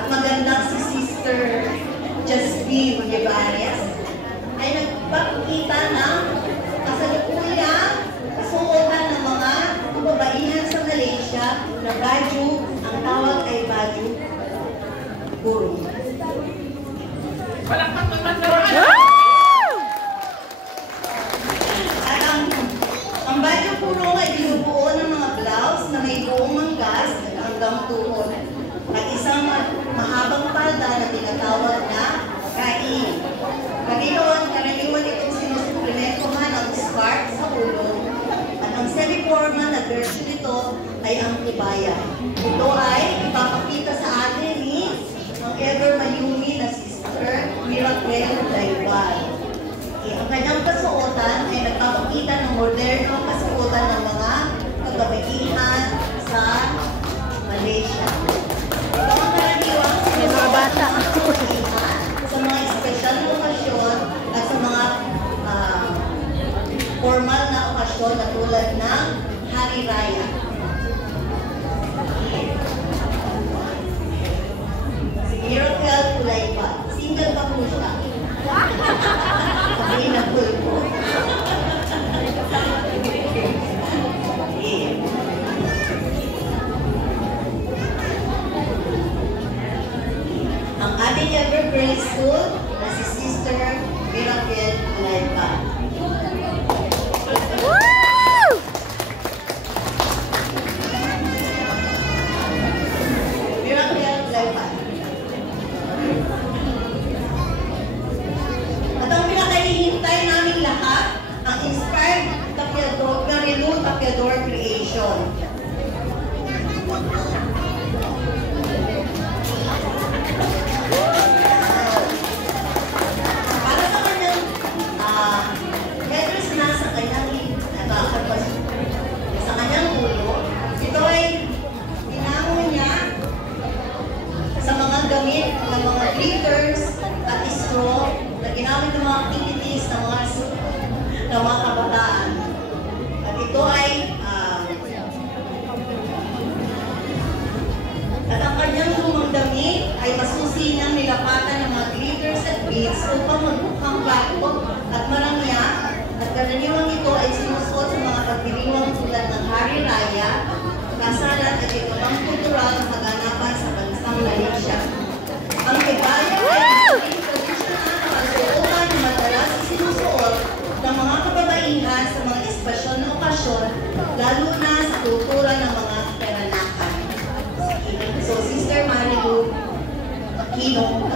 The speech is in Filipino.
at magandang si Sister Jasmine Olivares ay nagpakita ng kasalukuyang kasuotan ng mga kababaihan sa Malaysia na baju, ang tawag ay baju kurung. At ang baju kurung ay binubuo ng mga blouse na may buong manggas hanggang tuhod at isang mahabang palda na tinatawag na kain. Karaniwan itong sinusupplementohan ng scarf sa ulo at ang semi-formal na version nito ay ang kibaya. Ito ay ipapakita sa atin ni ang ever mayumi na Sister Miracle Daibal. Ang kanyang kasuotan ay nagpapakita ng moderno kasuotan ng mga kababaihan sa Malaysia. Ito ang karaniwang sinusuot ng mga kababaihan sa mga espesyal na okasyon at sa mga formal na okasyon na tulad ng Hari Raya. Si Miracle Tulaypa. Single pa po siya. Sabihin na po po. Ang ating ever graceful na si Sister Miracle Tulaypa. Tapiador Creation. Para sa kanyang headdress na sa kanyang ulo, ito ay pinango niya sa mga gamit ng mga glitters at straw na ginamit ng mga activities ng mga kabataan. Ito ay at ang kanyang lumang damit ay masusi ng nilapatan ng mga glitters at beads upang magmukhang bago at marangya at karaniwang ito ay sinusuot sa mga pagdiriwang tulad ng Hari Raya, kasalan at ito ang kultural na kaganapan sa bansang Malaysia. Ang kibaya ay tradisyonal na kasuotan na madalas sinusuot ng mga kababaihan sa mga espesyal na okasyon, lalo na sa kultura ng mga peranakan. So, Sister Marilu Aquino.